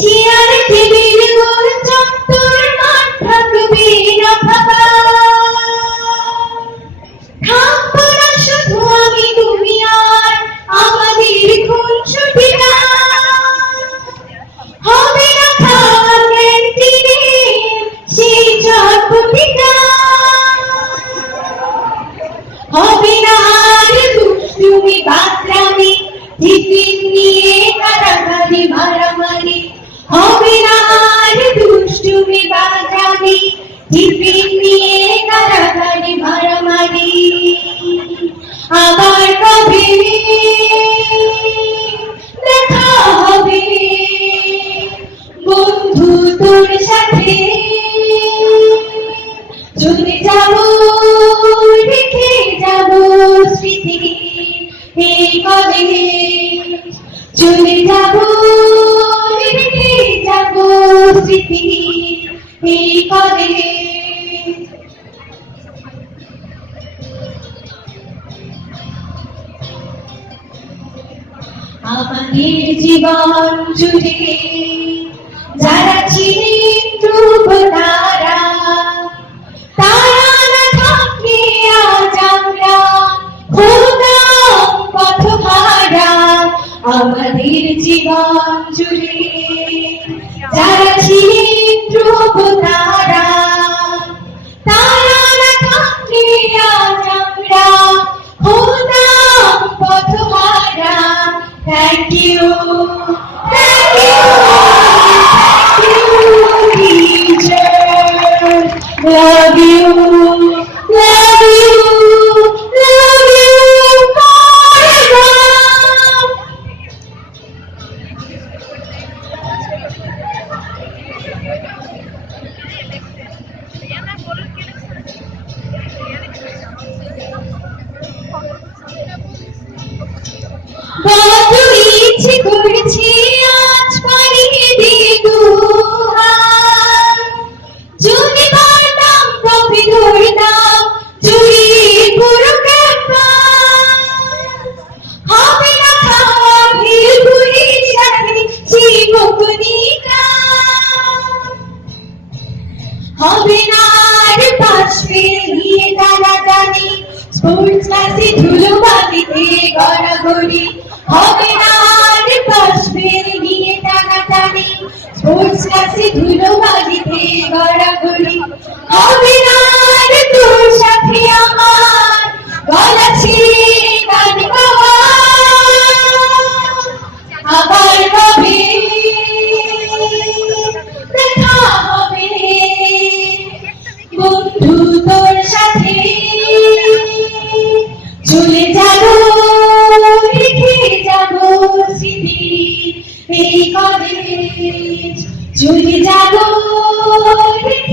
Chair table গোল চত্বর মাঠ থাকবে না ফাঁকা, থাকবো না শুধু আমি তুমি আর আমাদের খুনসুটি গান। হবে না খাওয়া ক্যান্টিনে সেই চটপটি গান, হবে না আর দুষ্টুমি বাতরামি টিফিন নিয়ে কাটাকাটি মারামারি, হবে না আর দুষ্টুমি বাতরামি টিফিন নিয়ে কাটাকাটি মারামারি। আবার কবে দেখা হবে বন্ধু তোর সাথে, চলে যাব রেখে যাব স্মৃতি এই কলেজ, চলে যাব রেখে যাব স্মৃতি এই কলেজ। আমাদের জীবন জুড়ে যারা ছিলেন ধ্রুবতারা, তারা না থাকলে আজ আমরা হতাম পথহারা। আমাদের জীবন জুড়ে যারা ছিলেন ধ্রুবতারা, তারা না থাকলে আজ আমরা হতাম পথহারা। Thank you, thank you, thank you, teachers. Love you, love you, love you forever. বড় ইচ্ছে করেছি আজ পাড়িয়ে দিয়ে দুহাত, যদি পারতাম তবে ধরতাম জড়িয়ে পুরো ক্যাম্পাস। হবে না খাওয়া ভেলপুরির সাথে চিবুকনি গান, হবে না আর পাশ পেরিয়ে টানাটানি স্পোর্টস ক্লাসে ধুলোবালিতে গড়াগড়ি, হবে না আর পাশ পেরিয়ে টানাটানি স্পোর্টস ক্লাসে ধুলোবালিতে গড়াগড়ি, হবে না আর তোর সাথে আমার গলা ছিঁড়ে গান গাওয়া। আবার কবে দেখা হবে বন্ধু তোর সাথে, চলে যাব রেখে যাব স্মৃতি এই কলেজ, চলে যাব রেখে